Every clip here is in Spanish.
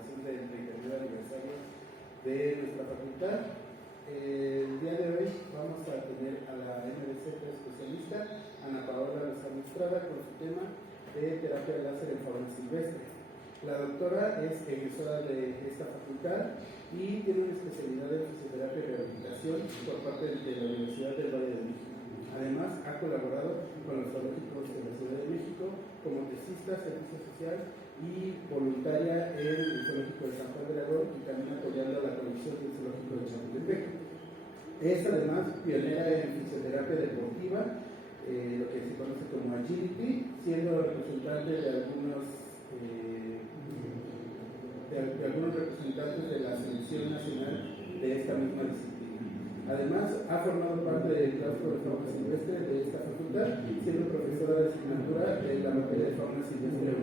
conmemoración del 39 aniversario de nuestra facultad. El día de hoy vamos a tener a la MDZ especialista, Ana Paola Lozano Estrada, con su tema de terapia láser en fauna silvestre. La doctora es egresada de esta facultad y tiene una especialidad en fisioterapia y rehabilitación por parte de la Universidad del Valle de México. Además, ha colaborado con los zoológicos de la Ciudad de México como tesista, servicio social y voluntaria en el zoológico de San Juan de Aragón y también apoyando la colección del zoológico de Chapultepec. Es además pionera en fisioterapia deportiva, lo que se conoce como agility, siendo representante de algunos representantes de la selección nacional de esta misma disciplina. Además, ha formado parte del claustro de fauna silvestre de esta facultad, siendo profesora de asignatura de la materia de fauna silvestre.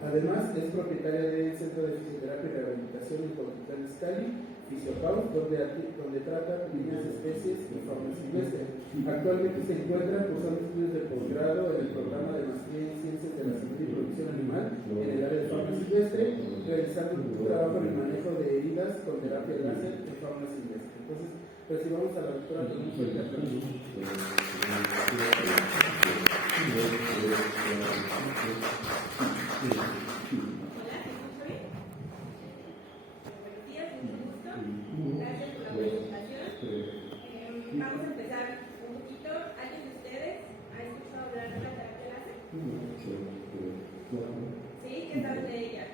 Además, es propietaria del Centro de Fisioterapia y Rehabilitación en Hospital Scali, Fisiopaus, donde trata pequeñas especies de fauna silvestre. Actualmente se encuentra cursando estudios de posgrado en el programa de maestría en Ciencias de la Salud y Producción Animal en el área de fauna silvestre, realizando un trabajo en el manejo de heridas con terapia láser en fauna silvestre. Entonces, recibamos a la doctora con un fuerte aplauso. Gracias por la presentación. Vamos a empezar un poquito. ¿Alguien de ustedes ha escuchado hablar de la terapia láser? ¿Sí? ¿Qué saben de ella?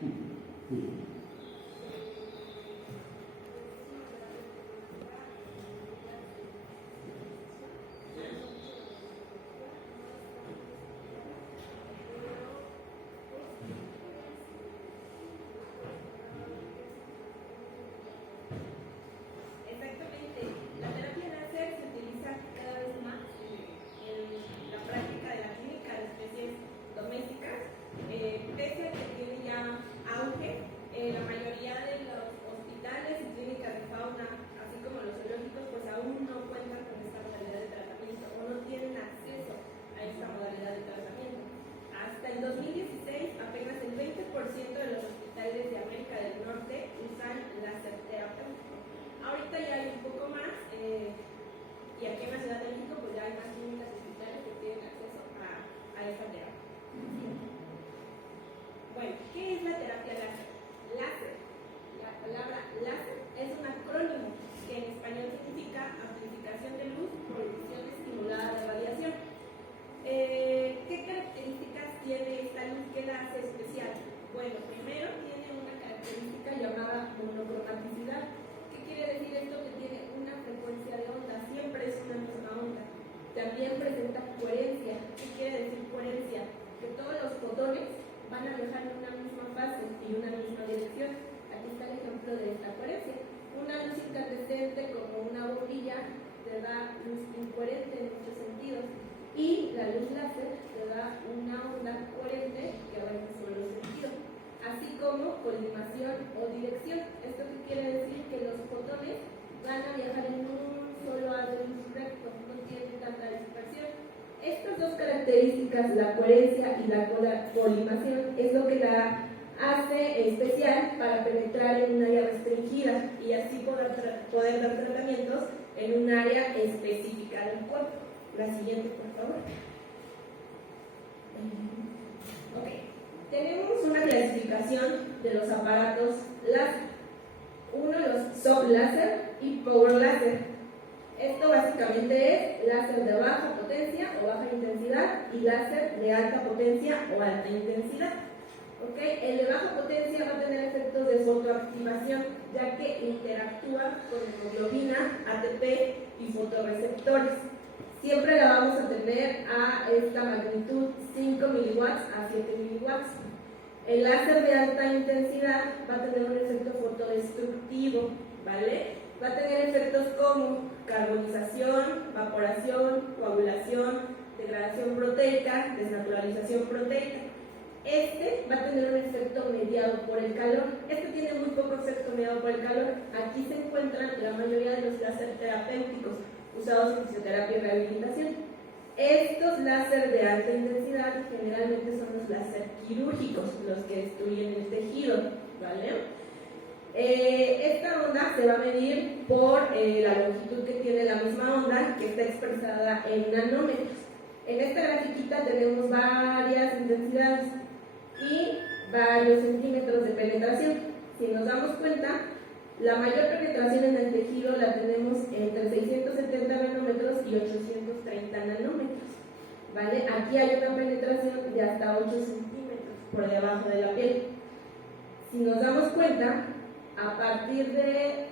También presenta coherencia. ¿Qué quiere decir coherencia? Que todos los fotones van a viajar en una misma fase y una misma dirección. Aquí está el ejemplo de esta coherencia. Una luz incandescente como una bombilla te da luz incoherente en muchos sentidos y la luz láser te da una onda coherente que va en un solo sentido, así como colimación o dirección. ¿Esto qué quiere decir? Que los fotones van a viajar en un solo haz de luz recto, no tiene tanta dispersión. Estas dos características, la coherencia y la colimación, es lo que la hace especial para penetrar en un área restringida y así poder dar tratamientos en un área específica del cuerpo. La siguiente, por favor. Ok. Tenemos una clasificación de los aparatos láser. Uno, los soft láser y power láser. Esto básicamente es láser de baja potencia o baja intensidad y láser de alta potencia o alta intensidad. ¿Okay? El de baja potencia va a tener efectos de fotoactivación, ya que interactúa con hemoglobina, ATP y fotorreceptores. Siempre la vamos a tener a esta magnitud 5 miliwatts a 7 miliwatts. El láser de alta intensidad va a tener un efecto fotodestructivo, ¿vale? Va a tener efectos como carbonización, evaporación, coagulación, degradación proteica, desnaturalización proteica. Este va a tener un efecto mediado por el calor. Este tiene muy poco efecto mediado por el calor. Aquí se encuentran la mayoría de los láser terapéuticos usados en fisioterapia y rehabilitación. Estos láser de alta intensidad generalmente son los láser quirúrgicos, los que destruyen el tejido. ¿vale? Esta onda se va a medir por la longitud que tiene la misma onda, que está expresada en nanómetros. En esta grafiquita tenemos varias intensidades y varios centímetros de penetración. Si nos damos cuenta, la mayor penetración en el tejido la tenemos entre 670 nanómetros y 830 nanómetros, ¿vale? Aquí hay una penetración de hasta 8 centímetros por debajo de la piel. Si nos damos cuenta, a partir de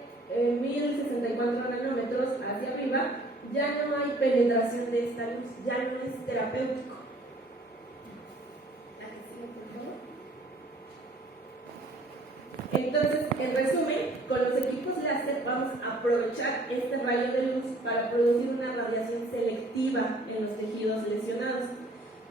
1064 nanómetros hacia arriba, ya no hay penetración de esta luz, ya no es terapéutico. Entonces, en resumen, con los equipos láser vamos a aprovechar este rayo de luz para producir una radiación selectiva en los tejidos lesionados.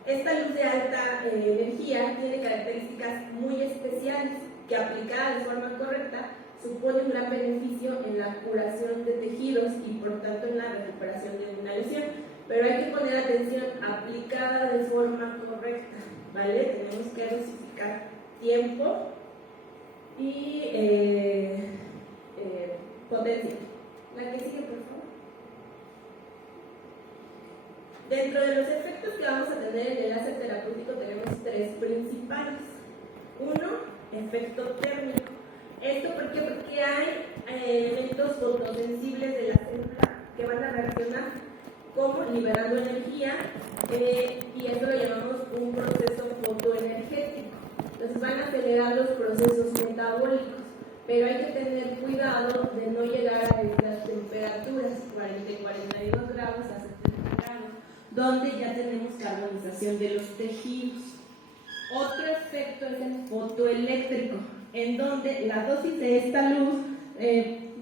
Esta luz de alta energía tiene características muy especiales que, aplicada de forma correcta, supone un gran beneficio en la curación de tejidos y por tanto en la recuperación de una lesión. Pero hay que poner atención, aplicada de forma correcta, ¿vale? Tenemos que dosificar tiempo y potencia. La que sigue, por favor. Dentro de los efectos que vamos a tener en el láser terapéutico tenemos tres principales. Uno, efecto térmico. ¿Esto por qué? Porque hay elementos fotosensibles de la célula que van a reaccionar como liberando energía y eso lo llamamos un proceso fotoenergético. Entonces van a acelerar los procesos metabólicos, pero hay que tener cuidado de no llegar a estas temperaturas, 40 y 42 grados a 70 grados, donde ya tenemos carbonización de los tejidos. Otro efecto es el fotoeléctrico, en donde la dosis de esta luz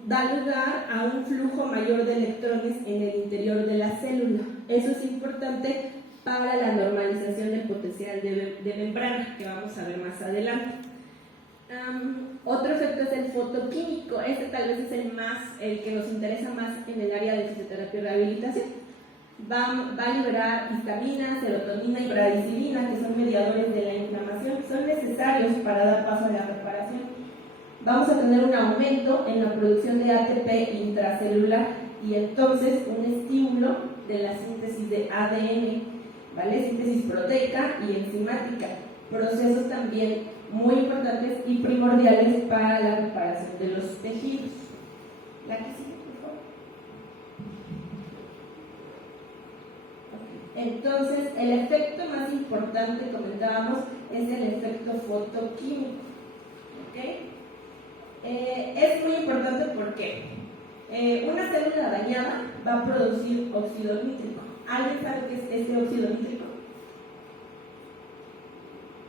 da lugar a un flujo mayor de electrones en el interior de la célula. Eso es importante para la normalización del potencial de membrana, que vamos a ver más adelante. Otro efecto es el fotoquímico. Este tal vez es el que nos interesa más en el área de fisioterapia y rehabilitación. Va a liberar histamina, serotonina y bradicilina, que son mediadores de la inflamación, son necesarios para dar paso a la reparación. Vamos a tener un aumento en la producción de ATP intracelular y entonces un estímulo de la síntesis de ADN, ¿vale? Síntesis proteica y enzimática, procesos también muy importantes y primordiales para la reparación de los tejidos. La que sigue, por favor. Entonces, el efecto más importante, comentábamos, es el efecto fotoquímico. ¿Okay? Es muy importante porque una célula dañada va a producir óxido nítrico. ¿Alguien sabe qué es este óxido nítrico?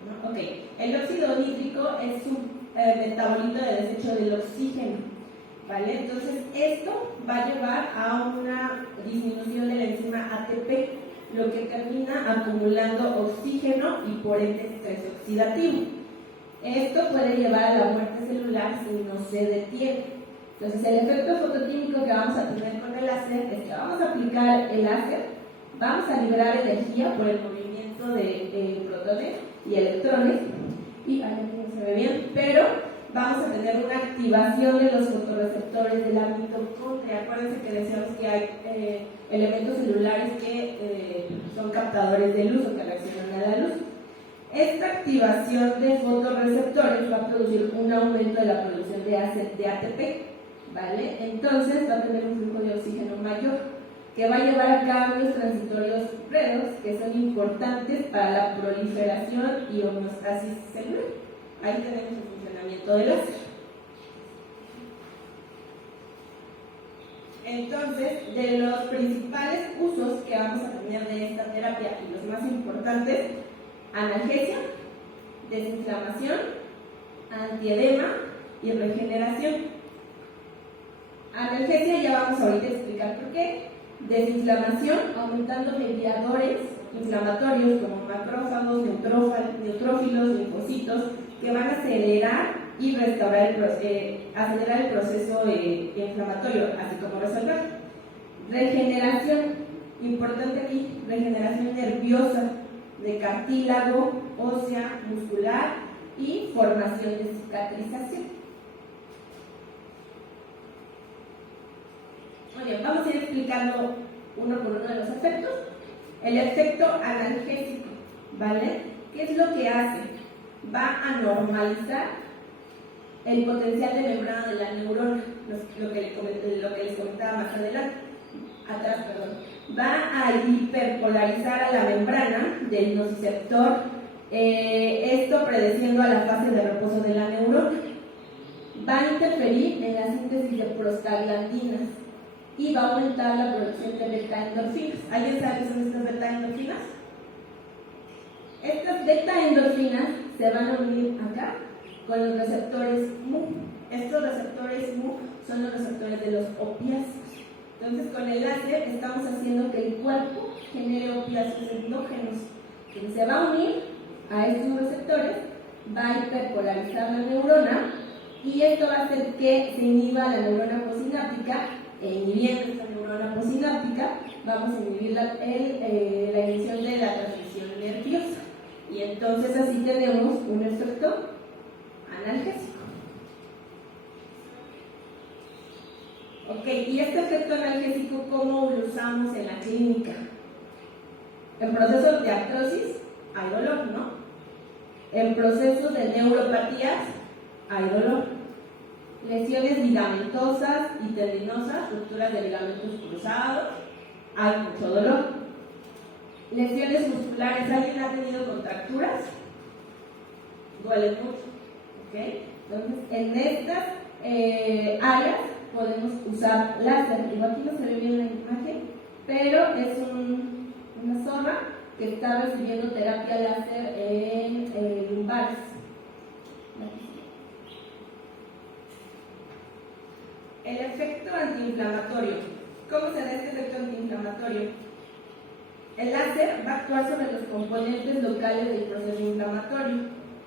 ¿No? Ok. El óxido nítrico es un metabolito de desecho del oxígeno, ¿vale? Entonces, esto va a llevar a una disminución de la enzima ATP, lo que termina acumulando oxígeno y por ende estrés oxidativo. Esto puede llevar a la muerte celular si no se detiene. Entonces, el efecto fotoquímico que vamos a tener con el láser es que vamos a aplicar el láser, vamos a liberar energía por el movimiento de protones y electrones, y ahí no se ve bien, pero vamos a tener una activación de los fotorreceptores de la mitocondria. Acuérdense que decíamos que hay elementos celulares que son captadores de luz o que reaccionan a la luz. Esta activación de fotorreceptores va a producir un aumento de la producción de ATP, ¿vale? Entonces va a tener un flujo de oxígeno mayor, que va a llevar a cambios transitorios breves que son importantes para la proliferación y homeostasis celular. Ahí tenemos el funcionamiento del láser. Entonces, de los principales usos que vamos a tener de esta terapia y los más importantes: analgesia, desinflamación, antiedema y regeneración. Analgesia ya vamos ahorita a explicar por qué. Desinflamación, aumentando mediadores inflamatorios como macrófagos, neutrófilos, linfocitos, que van a acelerar y restaurar acelerar el proceso inflamatorio, así como resolver. Regeneración, importante aquí, regeneración nerviosa, de cartílago, ósea, muscular y formación de cicatrización. Muy bien, vamos a ir explicando uno por uno de los efectos. El efecto analgésico, ¿vale? ¿Qué es lo que hace? Va a normalizar el potencial de membrana de la neurona, lo que les comentaba más adelante, va a hiperpolarizar a la membrana del nociceptor, esto predeciendo a la fase de reposo de la neurona. Va a interferir en la síntesis de prostaglandinas y va a aumentar la producción de beta-endorfinas. ¿Alguien sabe qué son estas beta-endorfinas? Estas beta-endorfinas se van a unir acá con los receptores Mu. Estos receptores Mu son los receptores de los opiáceos. Entonces, con el láser estamos haciendo que el cuerpo genere opiáceos endógenos. Entonces, se va a unir a estos receptores, va a hiperpolarizar la neurona y esto va a hacer que se inhiba la neurona posináptica. Inhibiendo esta neurona posináptica, vamos a inhibir la inhibición de la transmisión nerviosa. Y entonces así tenemos un efecto analgésico. Ok, y este efecto analgésico, ¿cómo lo usamos en la clínica? En procesos de artrosis hay dolor, ¿no? En procesos de neuropatías hay dolor. Lesiones ligamentosas y tendinosas, rupturas de ligamentos cruzados, hay mucho dolor. Lesiones musculares, ¿alguien ha tenido contracturas? Duele mucho, ¿ok? Entonces, en estas áreas podemos usar láser. Digo, aquí no se ve bien la imagen, pero es una zorra que está recibiendo terapia láser en lumbares. El efecto antiinflamatorio. ¿Cómo se da este efecto antiinflamatorio? El láser va a actuar sobre los componentes locales del proceso inflamatorio.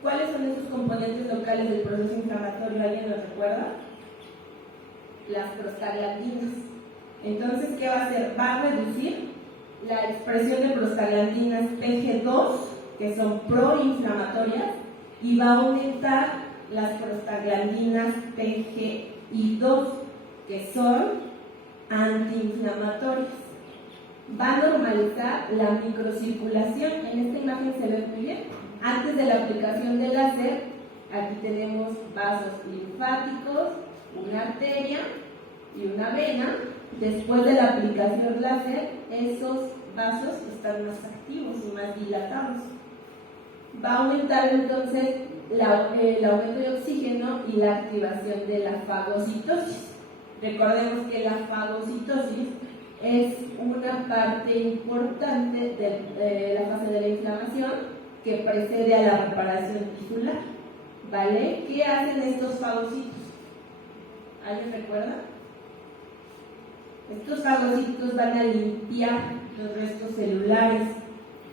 ¿Cuáles son esos componentes locales del proceso inflamatorio? ¿Alguien lo recuerda? Las prostaglandinas. Entonces, ¿qué va a hacer? Va a reducir la expresión de prostaglandinas PG2, que son proinflamatorias, y va a aumentar las prostaglandinas PGI2, que son antiinflamatorias. Va a normalizar la microcirculación. En esta imagen se ve muy bien. Antes de la aplicación del láser, aquí tenemos vasos linfáticos, una arteria y una vena. Después de la aplicación láser, esos vasos están más activos y más dilatados. Va a aumentar entonces el aumento de oxígeno y la activación de la fagocitosis. Recordemos que la fagocitosis es una parte importante de la fase de la inflamación que precede a la reparación tisular, ¿vale? ¿Qué hacen estos fagocitos? ¿Alguien recuerda? Estos fagocitos van a limpiar los restos celulares,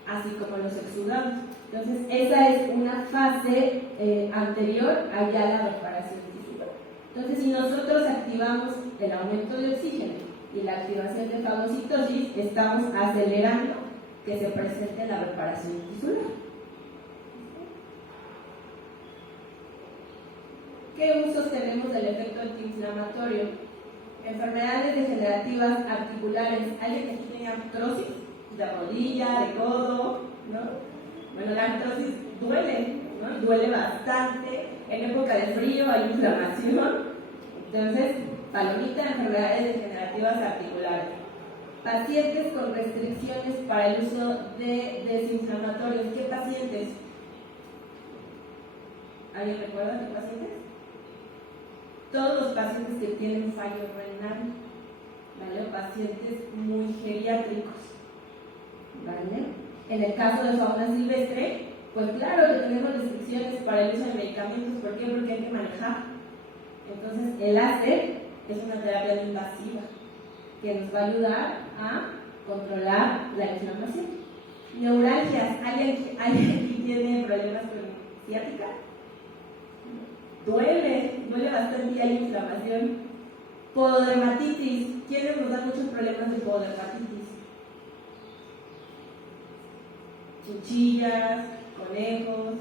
así como los exudados. Entonces, esa es una fase anterior a ya la reparación tisular. Entonces, si nosotros activamos el aumento de oxígeno y la activación de fagocitosis, estamos acelerando que se presente la reparación tisular. ¿Qué usos tenemos del efecto antiinflamatorio? Enfermedades degenerativas articulares. ¿Alguien aquí tiene artrosis? De rodilla, de codo, ¿no? Bueno, la artrosis duele, ¿no? Duele bastante. En época de frío hay inflamación. Entonces, palomita, enfermedades degenerativas articulares. Pacientes con restricciones para el uso de desinflamatorios. ¿Qué pacientes? ¿Alguien recuerda qué pacientes? Todos los pacientes que tienen fallo renal, ¿vale? O pacientes muy geriátricos, ¿vale? En el caso de fauna silvestre, pues claro que tenemos restricciones para el uso de medicamentos. ¿Por qué? Porque hay que manejar. Entonces, el láser es una terapia no invasiva que nos va a ayudar a controlar la inflamación. Neuralgias. ¿Alguien aquí tiene problemas con ciática? Duele bastante y hay inflamación. Pododermatitis. ¿Quiénes nos dan muchos problemas de pododermatitis? Chinchillas, conejos,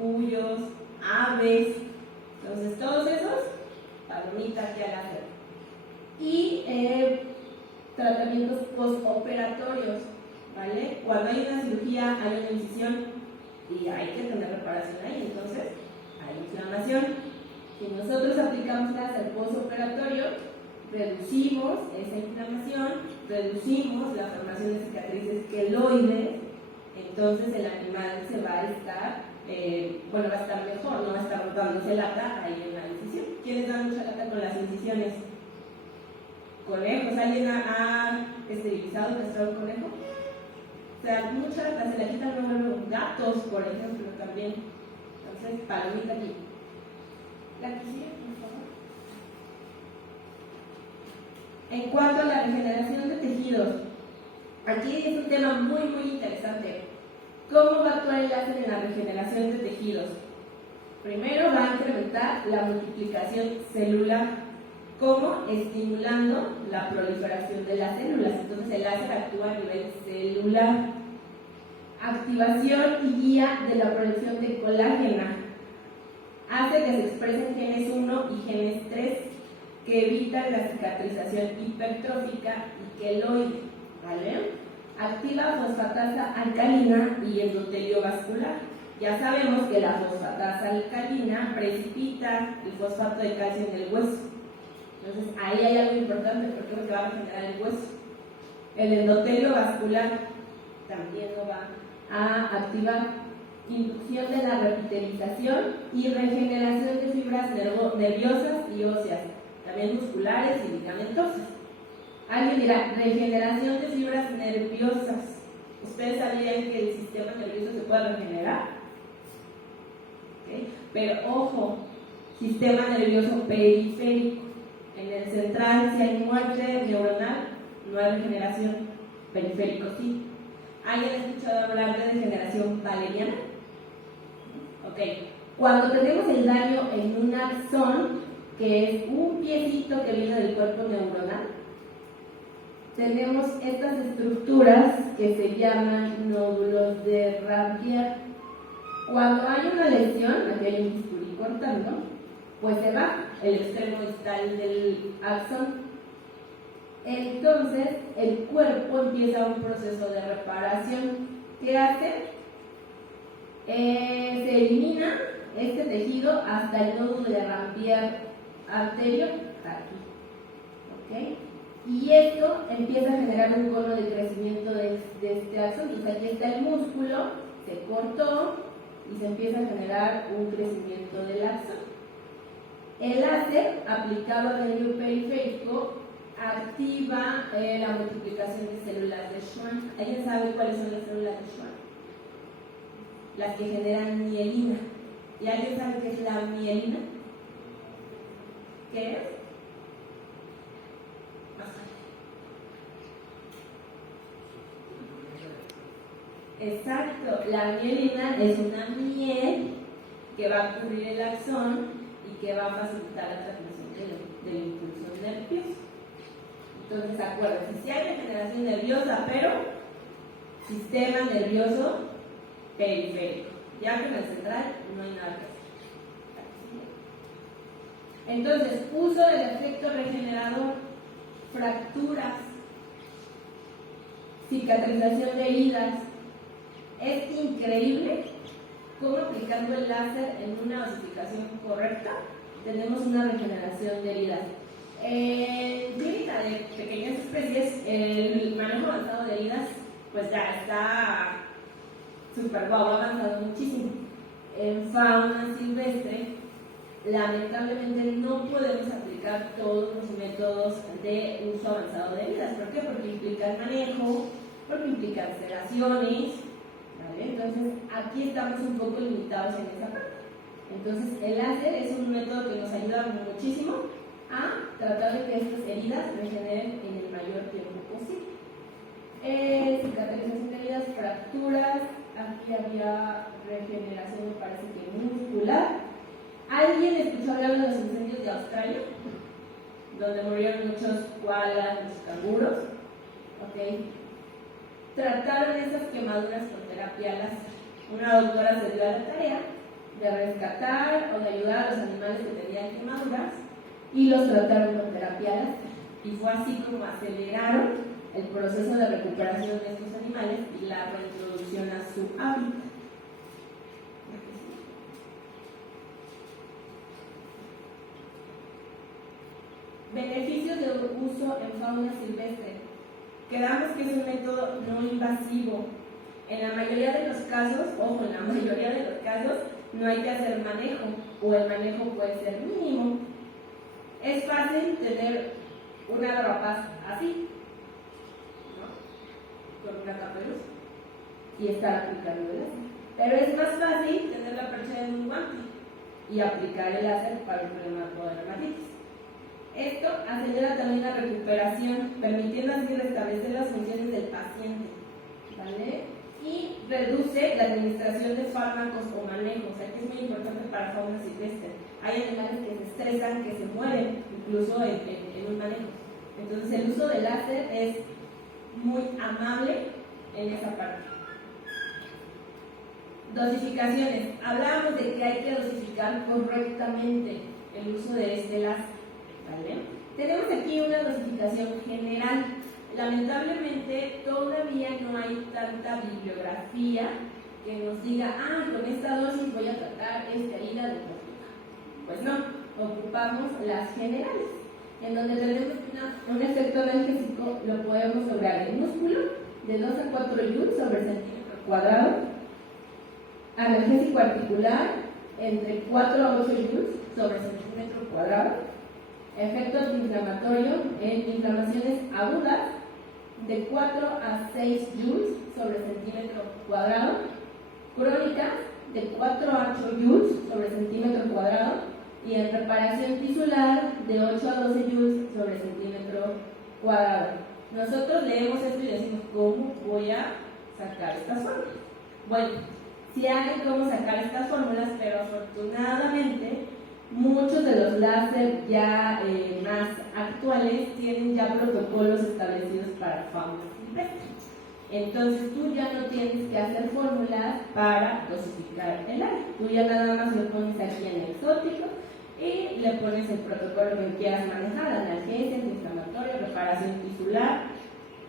cuyos, A, B. Entonces, todos esos, palomita aquí al láser. Y tratamientos postoperatorios, ¿vale? Cuando hay una cirugía, hay una incisión y hay que tener reparación ahí, entonces hay inflamación. Si nosotros aplicamos láser postoperatorio, reducimos esa inflamación, reducimos la formación de cicatrices queloides, entonces el animal se va a estar, va a estar mejor, no va a estar botándose lata ahí en la incisión. ¿Quiénes dan mucha lata con las incisiones? Conejos. ¿Alguien ha esterilizado, castrado un conejo? O sea, mucha lata, se le quitan luego gatos, por ejemplo, también. Entonces, palomita aquí. La que sigue, por favor. En cuanto a la regeneración de tejidos, aquí es un tema muy interesante. ¿Cómo va a actuar el láser en la regeneración de tejidos? Primero va a incrementar la multiplicación celular. ¿Cómo? Estimulando la proliferación de las células. Entonces el láser actúa a nivel celular. Activación y guía de la producción de colágeno. Hace que se expresen genes 1 y genes 3 que evitan la cicatrización hipertrófica y queloide, ¿vale? Activa fosfatasa alcalina y endotelio vascular. Ya sabemos que la fosfatasa alcalina precipita el fosfato de calcio en el hueso. Entonces ahí hay algo importante porque va a regenerar el hueso. El endotelio vascular también lo va a activar. Inducción de la revitalización y regeneración de fibras nerviosas y óseas, también musculares y ligamentosas. Alguien dirá, regeneración de fibras nerviosas. ¿Ustedes sabían que el sistema nervioso se puede regenerar? ¿Okay? Pero ojo, sistema nervioso periférico. En el central, si hay muerte neuronal, no hay regeneración. Periférico sí. ¿Alguien ha escuchado hablar de degeneración valeriana? Ok. Cuando tenemos el daño en un axón, que es un piecito que viene del cuerpo neuronal, tenemos estas estructuras que se llaman nódulos de Rampier. Cuando hay una lesión, aquí hay un bisturí cortando, pues se va el extremo distal del axón. Entonces el cuerpo empieza un proceso de reparación. ¿Qué hace? Se elimina este tejido hasta el nódulo de Rampier anterior, aquí. ¿Okay? Y esto empieza a generar un cono de crecimiento de este axón. Entonces aquí está el músculo, se cortó y se empieza a generar un crecimiento del axón. El láser aplicado al medio periférico activa la multiplicación de células de Schwann. ¿Alguien sabe cuáles son las células de Schwann? Las que generan mielina. ¿Y alguien sabe qué es la mielina? ¿Qué es? Exacto, la mielina es una miel que va a cubrir el axón y que va a facilitar la transmisión de la impulso nervioso. Entonces, acuérdense, si hay regeneración nerviosa, pero sistema nervioso periférico, ya que en el central no hay nada que hacer. Entonces, uso del efecto regenerador, fracturas, cicatrización de heridas. Es increíble cómo aplicando el láser en una osificación correcta tenemos una regeneración de heridas. En clínica de pequeñas especies, el manejo avanzado de heridas pues ya está súper guau, ha avanzado muchísimo. En fauna silvestre, lamentablemente no podemos aplicar todos los métodos de uso avanzado de heridas. ¿Por qué? Porque implican manejo, porque implican sedaciones, ¿vale? Entonces aquí estamos un poco limitados en esa parte. Entonces el láser es un método que nos ayuda muchísimo a tratar de que estas heridas regeneren en el mayor tiempo posible. Cicatrización de heridas, fracturas, aquí había regeneración, me parece que muscular. ¿Alguien escuchó hablar de los incendios de Australia? Donde murieron muchos koalas, muchos canguros. Okay. Trataron esas quemaduras con terapia láser. Una doctora se dio a la tarea de rescatar o de ayudar a los animales que tenían quemaduras y los trataron con terapia láser. Y fue así como aceleraron el proceso de recuperación de estos animales y la reintroducción a su hábitat. Beneficios de uso en fauna silvestre. Quedamos que es un método no invasivo. En la mayoría de los casos, ojo, en la mayoría de los casos, no hay que hacer manejo, o el manejo puede ser mínimo. Es fácil tener una garrapaz así, ¿no? Con una capa de luz, y estar aplicando el láser. Pero es más fácil tener la percha en un guante y aplicar el láser para el problema de dermatitis. Esto acelera también la recuperación, permitiendo así restablecer las funciones del paciente, ¿vale? Y reduce la administración de fármacos o manejos, o sea que es muy importante para fauna silvestre. Hay animales que se estresan, que se mueren, incluso en un manejo. Entonces el uso del láser es muy amable en esa parte. Dosificaciones. Hablábamos de que hay que dosificar correctamente el uso de este láser. ¿Vale? Tenemos aquí una dosificación general. Lamentablemente todavía no hay tanta bibliografía que nos diga, con esta dosis voy a tratar esta herida de tortuga. Pues no, ocupamos las generales, en donde tenemos un efecto analgésico, lo podemos lograr en músculo de 2 a 4 joules sobre centímetro cuadrado, analgésico articular entre 4 a 8 joules sobre centímetro cuadrado, efecto antiinflamatorio en inflamaciones agudas de 4 a 6 joules sobre centímetro cuadrado, crónicas de 4 a 8 joules sobre centímetro cuadrado y en reparación tisular de 8 a 12 joules sobre centímetro cuadrado. Nosotros leemos esto y decimos, ¿cómo voy a sacar estas fórmulas? Bueno, sí hay cómo sacar estas fórmulas, pero afortunadamente muchos de los láser ya más actuales tienen ya protocolos establecidos para fauna silvestre. Entonces tú ya no tienes que hacer fórmulas para dosificar el aire. Tú ya nada más lo pones aquí en el exótico y le pones el protocolo que quieras manejar, analgesia, antiinflamatorio, reparación tisular.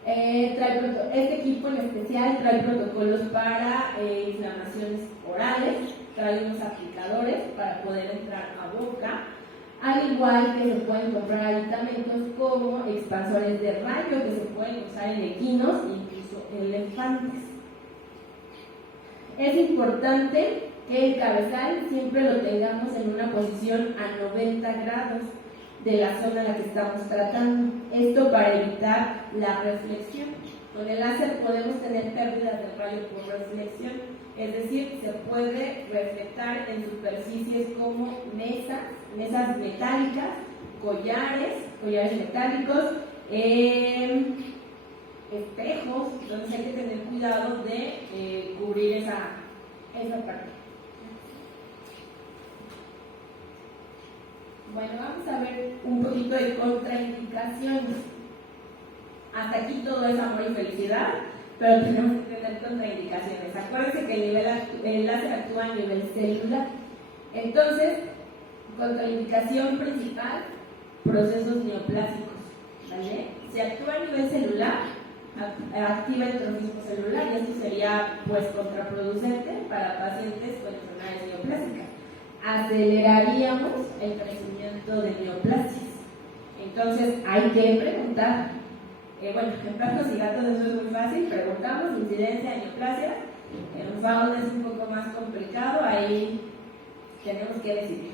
Este equipo en especial trae protocolos para inflamaciones orales, trae unos aplicadores para poder entrar a boca, al igual que se pueden comprar aditamentos como expansores de rayo que se pueden usar en equinos e incluso en elefantes. Es importante que el cabezal siempre lo tengamos en una posición a 90 grados de la zona en la que estamos tratando. Esto para evitar la reflexión. Con el láser podemos tener pérdidas de rayo por reflexión, es decir, se puede reflectar en superficies como mesas metálicas, collares metálicos, espejos, entonces hay que tener cuidado de cubrir esa parte. Bueno, vamos a ver un poquito de contraindicaciones. Hasta aquí todo es amor y felicidad, pero tenemos que tener contraindicaciones. Acuérdense que el láser actúa a nivel celular. Entonces, contraindicación principal, procesos neoplásicos. ¿Vale? Si actúa a nivel celular, activa el trofismo celular y esto sería pues contraproducente para pacientes con enfermedades neoplásicas. Aceleraríamos el crecimiento de neoplasias. Entonces hay que preguntar. Bueno, en perros y gatos eso es muy fácil, preguntamos incidencia de neoplasias. En fauna es un poco más complicado, ahí tenemos que decidir.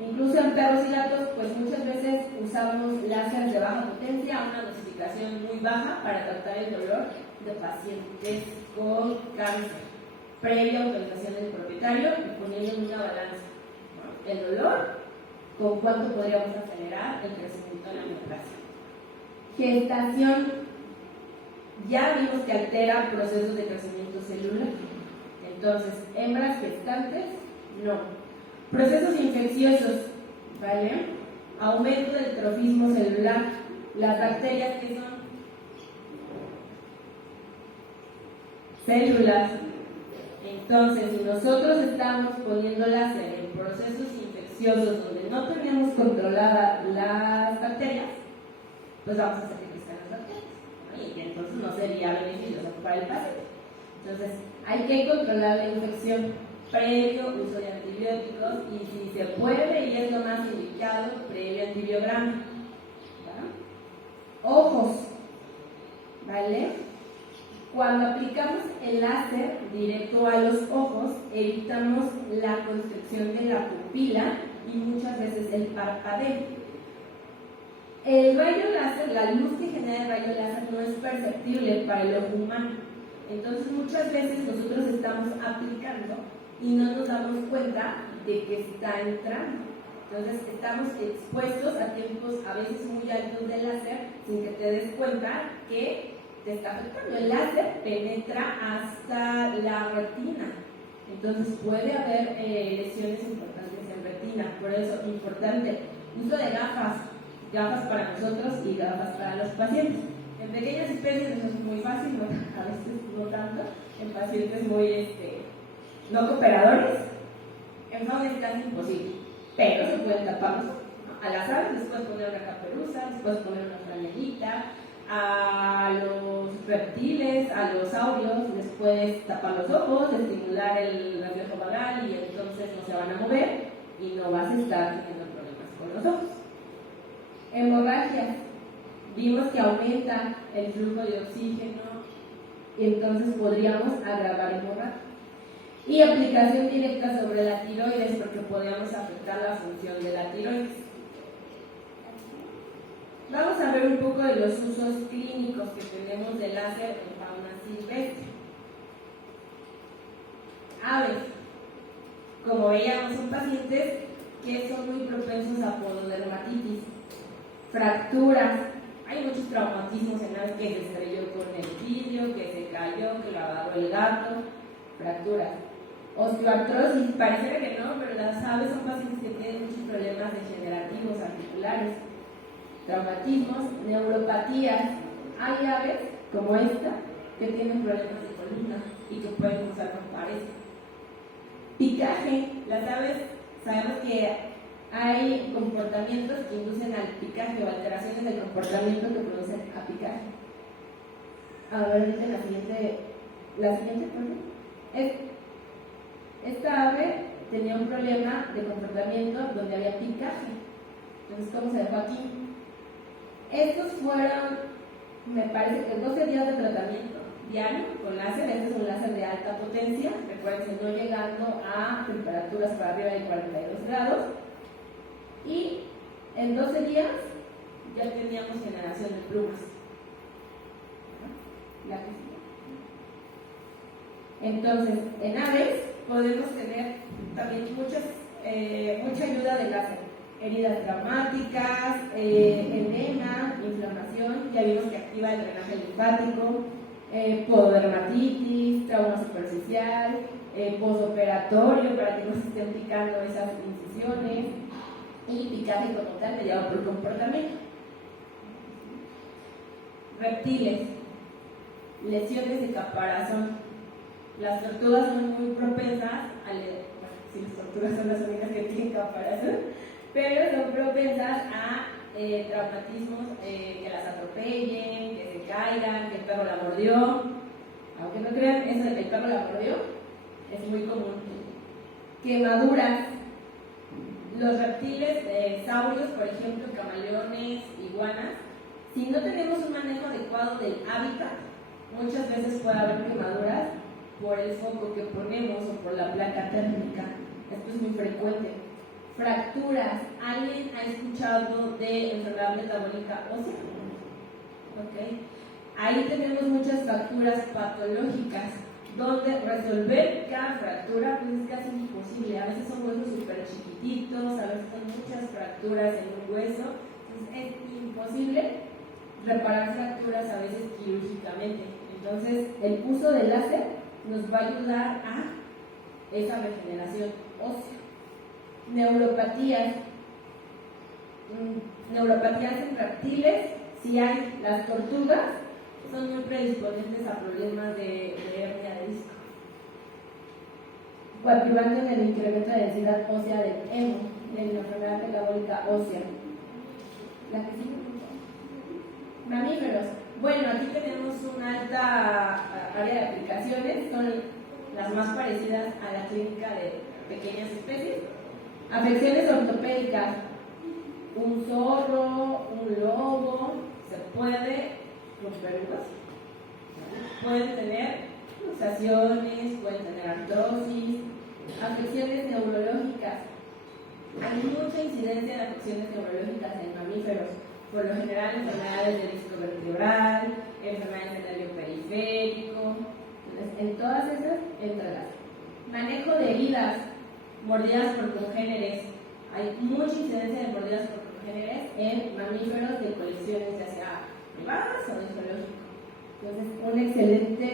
Incluso en perros y gatos, pues muchas veces usamos láseres de baja potencia, una dosificación muy baja para tratar el dolor de pacientes con cáncer, previa autorización del propietario y poniendo en una balanza el dolor con cuánto podríamos acelerar el crecimiento de la neoplasia. Gestación, ya vimos que altera procesos de crecimiento celular. Entonces, hembras gestantes, no. Procesos infecciosos, ¿vale? Aumento del trofismo celular. Las bacterias que son células Entonces, si nosotros estamos poniendo láser en procesos infecciosos donde no tenemos controladas las bacterias, pues vamos a hacer que crezcan las bacterias, ¿no? Y entonces no sería beneficioso para el paciente. Entonces, hay que controlar la infección previo uso de antibióticos y si se puede y es lo más indicado, previo antibiograma. Ojos, ¿vale? Cuando aplicamos el láser directo a los ojos, evitamos la constricción de la pupila y muchas veces el parpadeo. El rayo láser, la luz que genera el rayo láser no es perceptible para el ojo humano. Entonces muchas veces nosotros estamos aplicando y no nos damos cuenta de que está entrando. Entonces estamos expuestos a tiempos a veces muy altos de láser sin que te des cuenta que te está afectando. El láser penetra hasta la retina. Entonces puede haber lesiones importantes en retina. Por eso es importante uso de gafas para nosotros y gafas para los pacientes. En pequeñas especies eso es muy fácil, ¿no? A veces no tanto. En pacientes muy no cooperadores, en fauna es casi imposible, pero se pueden tapar los ojos, ¿no? A las aves les puedes poner una caperuza, les puedes poner una franelita, a los reptiles, a los saurios les puedes tapar los ojos, estimular el reflejo vagal y entonces no se van a mover y no vas a estar teniendo problemas con los ojos. Hemorragias, vimos que aumenta el flujo de oxígeno y entonces podríamos agravar hemorragias. Y aplicación directa sobre la tiroides, porque podríamos afectar la función de la tiroides. Vamos a ver un poco de los usos clínicos que tenemos de láser en fauna silvestre. Aves. Como veíamos, son pacientes que son muy propensos a pododermatitis, fracturas. Hay muchos traumatismos en aves, que se estrelló con el vidrio, que se cayó, que lo agarró el gato, fracturas. Osteoartrosis, pareciera que no, pero las aves son pacientes que tienen muchos problemas degenerativos articulares, traumatismos, neuropatías. Hay aves como esta que tienen problemas de columna y que pueden usar con pares. Picaje, las aves sabemos que hay comportamientos que inducen al picaje o alteraciones del comportamiento que producen a picaje. A ver, la siguiente, perdón. Esta ave tenía un problema de comportamiento donde había picaje. Entonces, ¿cómo se dejó aquí? Estos fueron, me parece que 12 días de tratamiento diario con láser. Este es un láser de alta potencia, recuerden, no llegando a temperaturas por arriba de 42 grados. Y en 12 días ya teníamos generación de plumas. Entonces, en aves podemos tener también mucha ayuda de láser. Heridas traumáticas, edema, inflamación, ya vimos que activa el drenaje linfático, pododermatitis, trauma superficial, postoperatorio para que no se estén picando esas incisiones y picaje como tal mediado por comportamiento. Reptiles, lesiones de caparazón. Las tortugas son muy propensas si las tortugas son las únicas que tienen caparazón, pero son propensas a traumatismos, que las atropellen, que se caigan, que el perro la mordió. Aunque no crean, eso de que el perro la mordió es muy común. Quemaduras. Los reptiles, saurios, por ejemplo, camaleones, iguanas, si no tenemos un manejo adecuado del hábitat, muchas veces puede haber quemaduras por el foco que ponemos o por la placa térmica. Esto es muy frecuente. Fracturas. ¿Alguien ha escuchado de enfermedad metabólica ósea? ¿Okay? Ahí tenemos muchas fracturas patológicas, donde resolver cada fractura pues es casi imposible. A veces son huesos súper chiquititos, a veces son muchas fracturas en un hueso. Entonces es imposible reparar fracturas a veces quirúrgicamente. Entonces el uso del láser nos va a ayudar a esa regeneración ósea. Neuropatías. Neuropatías en reptiles, si hay las tortugas, son muy predisponentes a problemas de hernia de disco. coadyuvante en el incremento de densidad ósea del hemo, en la enfermedad metabólica ósea. ¿La que sigue? Mamíferos. Bueno, aquí tenemos una alta área de aplicaciones, son las más parecidas a la clínica de pequeñas especies. Afecciones ortopédicas, un zorro, un lobo, se puede, los perros, pueden tener luxaciones, pueden tener artrosis, afecciones neurológicas. Hay mucha incidencia de afecciones neurológicas en mamíferos, por lo general enfermedades del disco vertebral, enfermedades del nervio periférico. Entonces, en todas esas entra manejo de heridas, mordidas por congéneres. Hay mucha incidencia de mordidas por congéneres en mamíferos de colecciones, ya sea privadas o de zoológico. Entonces, una excelente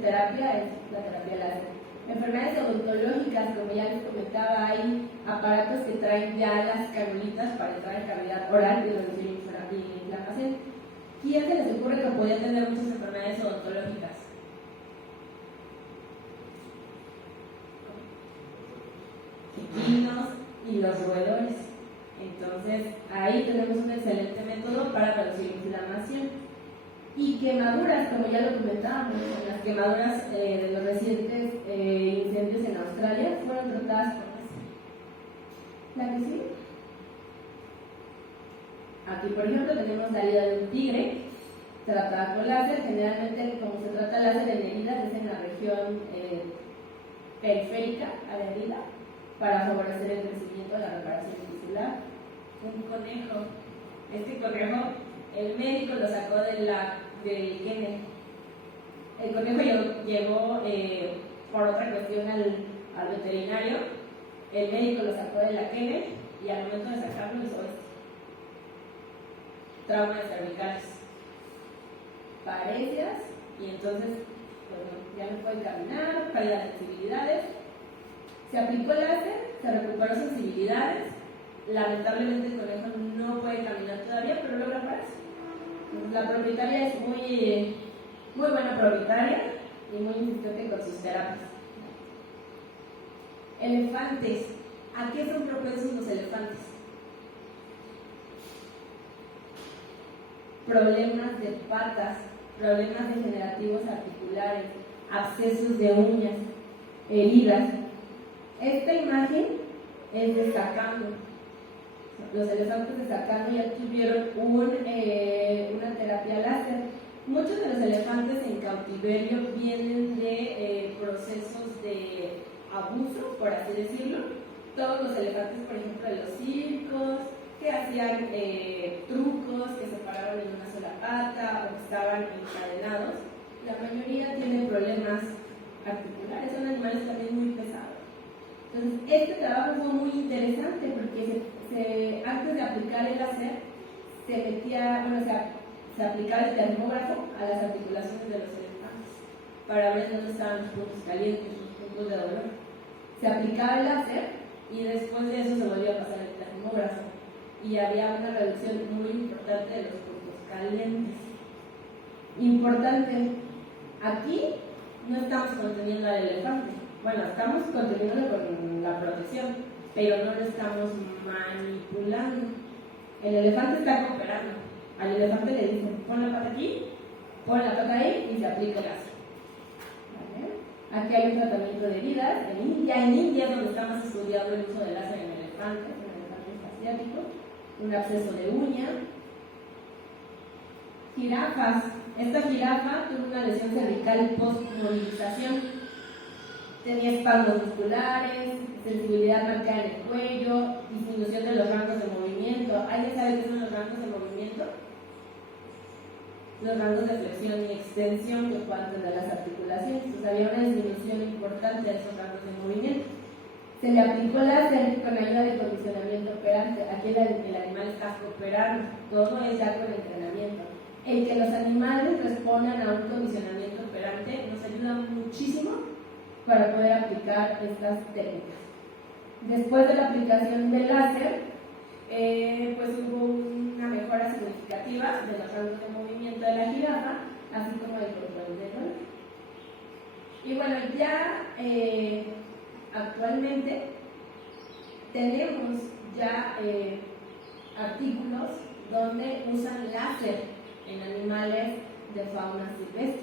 terapia es la terapia láser. Enfermedades odontológicas, como ya les comentaba, hay aparatos que traen ya las canulitas para entrar en cavidad oral y reducir inflamación. ¿Quién se les ocurre que podía tener muchas enfermedades odontológicas? Equinos y los roedores. Entonces, ahí tenemos un excelente método para reducir inflamación. Y quemaduras, como ya lo comentábamos, las quemaduras de los recientes incendios en Australia fueron tratadas con láser. ¿La que sigue? Aquí, por ejemplo, tenemos la herida de un tigre tratada con láser. Generalmente, como se trata láser en heridas, es en la región periférica a la herida para favorecer el crecimiento de la reparación tisular. Un conejo. Este conejo, el médico lo sacó del kennel. El conejo llegó por otra cuestión al veterinario. El médico lo sacó de la kennel y al momento de sacarlo hizo esto. Trauma de cervicales, parecias, y entonces ya no puede caminar, pérdida de sensibilidades. Se aplicó láser, se recuperó sensibilidades. Lamentablemente el conejo no puede caminar todavía, pero logra pararse. La propietaria es muy buena propietaria y muy insistente con sus terapias. Elefantes. ¿A qué son propensos los elefantes? Problemas de patas, problemas degenerativos articulares, abscesos de uñas, heridas. Esta imagen es destacando. Los elefantes destacando ya tuvieron una terapia láser. Muchos de los elefantes en cautiverio vienen de procesos de abuso, por así decirlo. Todos los elefantes, por ejemplo, de los circos, que hacían trucos, que se paraban en una sola pata o que estaban encadenados, la mayoría tienen problemas articulares, son animales también muy pesados. Entonces, este trabajo fue muy interesante porque antes de aplicar el láser, se aplicaba el termógrafo a las articulaciones de los elefantes para ver dónde estaban los puntos calientes, los puntos de dolor. Se aplicaba el láser y después de eso se volvía a pasar el termógrafo y había una reducción muy importante de los puntos calientes. Importante, aquí no estamos conteniendo al elefante. Bueno, estamos conteniéndolo con la protección, pero no lo estamos manipulando. El elefante está cooperando. Al elefante le dicen, pon la pata aquí, pon la pata ahí y se aplica el láser. ¿Vale? Aquí hay un tratamiento de heridas. En India es donde está más estudiado el uso del láser en elefantes asiático. Un absceso de uña. Jirafas. Esta jirafa tuvo una lesión cervical post-movilización. Tenía espasmos musculares, sensibilidad marcada en el cuello, disminución de los rangos de movimiento. ¿Alguien sabe qué son los rangos de movimiento? Los rangos de flexión y extensión que puedan tener las articulaciones. Entonces había una disminución importante de esos rangos de movimiento. Se le aplicó láser con ayuda de condicionamiento operante. Aquí el animal está cooperando, todo es ya con entrenamiento. El que los animales respondan a un condicionamiento operante nos ayuda muchísimo para poder aplicar estas técnicas. Después de la aplicación del láser, pues hubo una mejora significativa de los rangos de movimiento de la jirafa, así como del control del dolor. Y bueno, ya actualmente tenemos ya artículos donde usan láser en animales de fauna silvestre,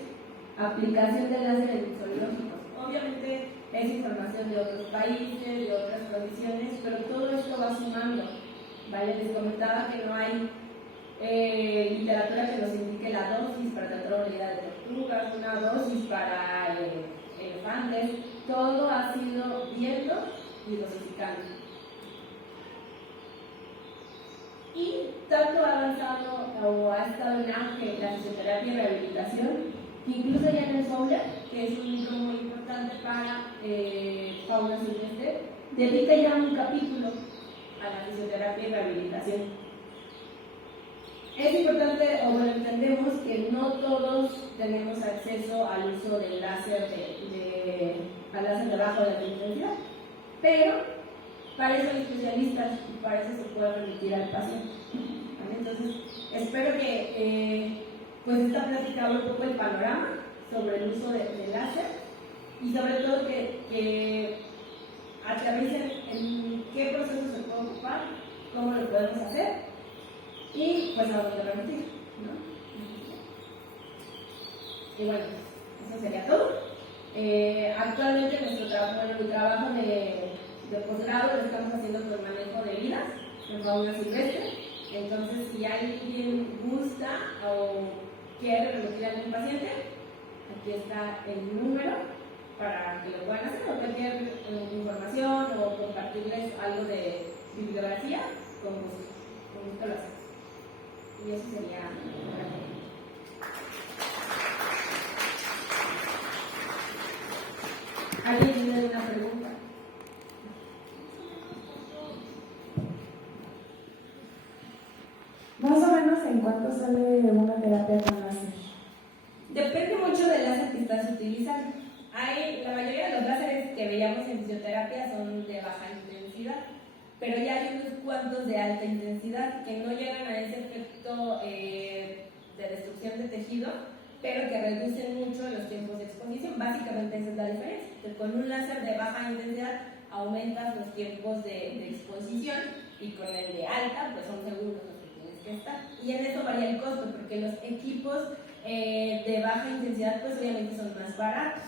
aplicación de láser en zoológicos. Obviamente es información de otros países, de otras condiciones, pero todo esto va sumando, ¿vale? Les comentaba que no hay literatura que nos indique la dosis para tratar una herida de tortugas, una dosis para elefantes, todo ha sido viendo y dosificando. Y tanto ha avanzado o ha estado en auge la fisioterapia y rehabilitación, que incluso ya en el FOULA, que es un libro muy importante para fauna silvestre, dedica ya un capítulo a la fisioterapia y rehabilitación. Es importante, o bueno, entendemos que no todos tenemos acceso al uso del láser al láser de baja o de alta intensidad, pero para eso hay especialistas y para eso se puede remitir al paciente. ¿Vale? Entonces, espero que pues esta plática abra un poco el panorama sobre el uso del láser y sobre todo que aterricen en qué proceso se puede ocupar, cómo lo podemos hacer y pues a dónde remitir, ¿no? Y bueno, eso sería todo. Actualmente nuestro trabajo de posgrado lo estamos haciendo con manejo de heridas en fauna silvestre. Entonces, si alguien gusta o quiere remitir a algún paciente, aquí está el número para que lo puedan hacer o cualquier información o compartirles algo de bibliografía, con gusto lo hacemos. Y eso sería ¿alguien tiene alguna pregunta? Más o menos en cuánto sale una terapia con láser. Depende mucho del láser que estás utilizando. La mayoría de los láseres que veíamos en fisioterapia son de baja intensidad, pero ya hay unos cuantos de alta intensidad que no llegan a ese efecto de destrucción de tejido, pero que reducen mucho los tiempos de exposición. Básicamente esa es la diferencia. Que con un láser de baja intensidad aumentas los tiempos de exposición y con el de alta pues son segundos los que tienes que estar. Y en eso varía el costo, porque los equipos de baja intensidad pues obviamente son más baratos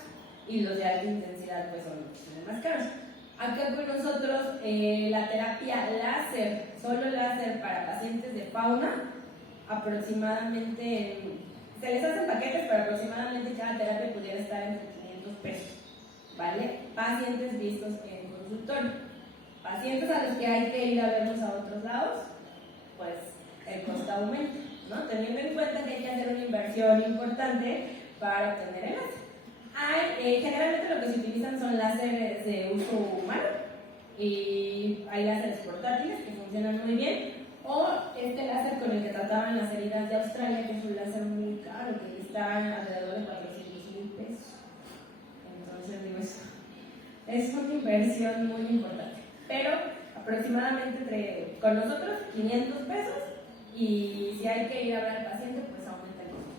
y los de alta intensidad pues son más caros. Acá con nosotros la terapia láser, solo láser para pacientes de fauna, aproximadamente, se les hacen paquetes, pero aproximadamente cada terapia pudiera estar entre 500 pesos, ¿vale? Pacientes vistos en consultorio. Pacientes a los que hay que ir a verlos a otros lados, pues el costo aumenta, ¿no? Teniendo en cuenta que hay que hacer una inversión importante para obtener el láser. Generalmente lo que se utilizan son láseres de uso humano y hay láseres portátiles que funcionan muy bien, o este láser con el que trataban las heridas de Australia, que es un láser muy caro, que está alrededor de 400,000 pesos. Entonces digo, es una inversión muy importante, pero aproximadamente con nosotros 500 pesos, y si hay que ir a ver al paciente pues aumenta el costo.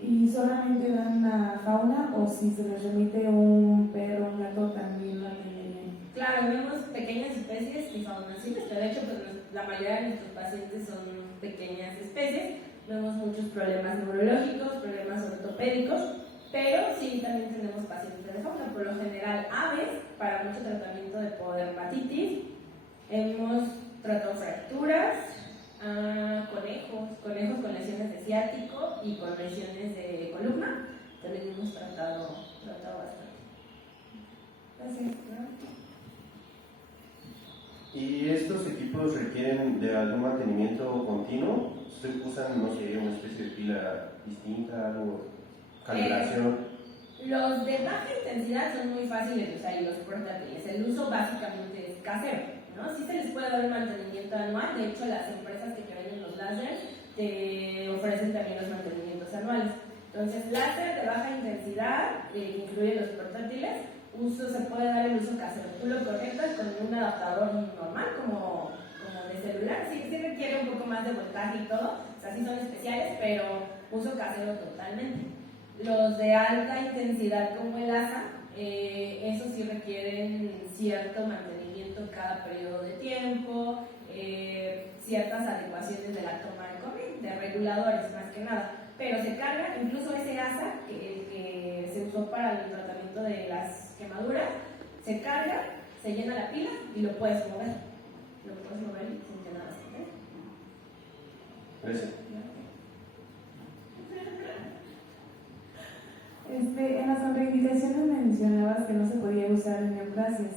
¿Y solamente dan a fauna o si se les remite un perro, un gato también lo atenderían? Claro, vemos pequeñas especies y fauna silvestre. De hecho, pues la mayoría de nuestros pacientes son pequeñas especies. Vemos muchos problemas neurológicos, problemas ortopédicos, pero sí también tenemos pacientes de fauna. Por lo general, aves para mucho tratamiento de podermatitis. Hemos tratado fracturas, conejos con lesiones de ciático y con lesiones de columna. También hemos tratado bastante. Gracias. ¿Y estos equipos requieren de algún mantenimiento continuo? ¿Se usan, no sé, una especie de pila distinta, algo, calibración? Los de baja intensidad son muy fáciles de usar y los portátiles. El uso básicamente es casero, ¿no? Sí se les puede dar un mantenimiento anual. De hecho, las empresas que te venden los láseres te ofrecen también los mantenimientos anuales. Entonces, láser de baja intensidad, que incluye los portátiles, se puede dar el uso casero. Tú lo conectas con un adaptador normal, como de celular. Sí requiere un poco más de voltaje y todo, o sea, sí son especiales, pero uso casero totalmente. Los de alta intensidad como el ASA Eso sí requieren cierto mantenimiento en cada periodo de tiempo, ciertas adecuaciones de la toma de corriente, de reguladores más que nada. Pero se carga, incluso ese asa que se usó para el tratamiento de las quemaduras, se carga, se llena la pila y lo puedes mover. Lo puedes mover sin que nada se caiga. Gracias. En las contraindicaciones mencionabas que no se podía usar en neoplasias.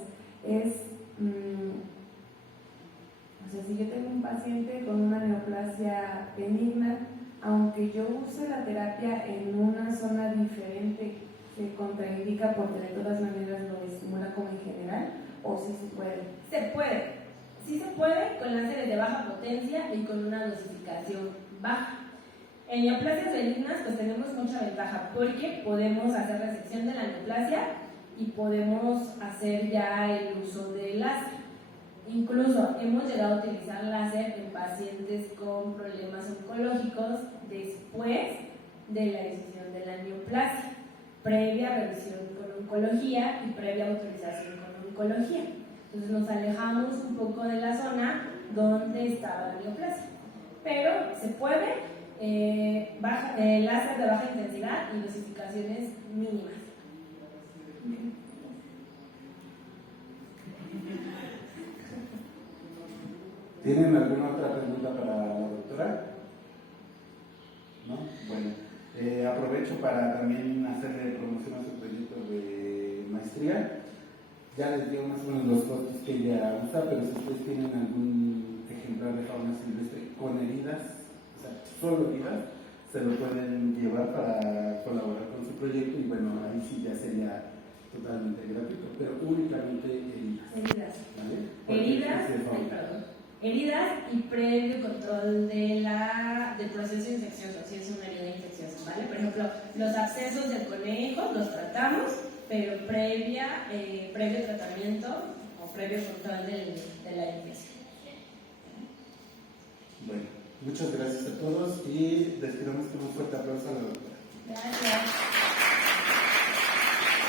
O sea, si yo tengo un paciente con una neoplasia benigna, aunque yo use la terapia en una zona diferente, ¿se contraindica porque de todas maneras lo estimula como en general? ¿O sí se puede? Se puede. Sí se puede con láseres de baja potencia y con una dosificación baja. En neoplasias benignas pues tenemos mucha ventaja porque podemos hacer resección de la neoplasia y podemos hacer ya el uso del láser. Incluso hemos llegado a utilizar láser en pacientes con problemas oncológicos después de la decisión de la neoplasia, previa revisión con oncología y previa autorización con oncología. Entonces nos alejamos un poco de la zona donde estaba la neoplasia. Pero se puede, láser de baja intensidad y dosificaciones mínimas. ¿Tienen alguna otra pregunta para la doctora? ¿No? Bueno, aprovecho para también hacerle promoción a su proyecto de maestría. Ya les digo más o menos los costos que ella usa, pero si ustedes tienen algún ejemplar de fauna silvestre con heridas, o sea, solo heridas, se lo pueden llevar para colaborar con su proyecto y bueno, ahí sí ya sería totalmente gratuito, pero únicamente heridas. ¿Vale? Heridas y previo control del proceso infeccioso, si es una herida infecciosa, ¿vale? Por ejemplo, los abscesos del conejo los tratamos, pero previo tratamiento o previo control de la infección. Bueno, muchas gracias a todos y les damos un fuerte aplauso a la doctora. Gracias.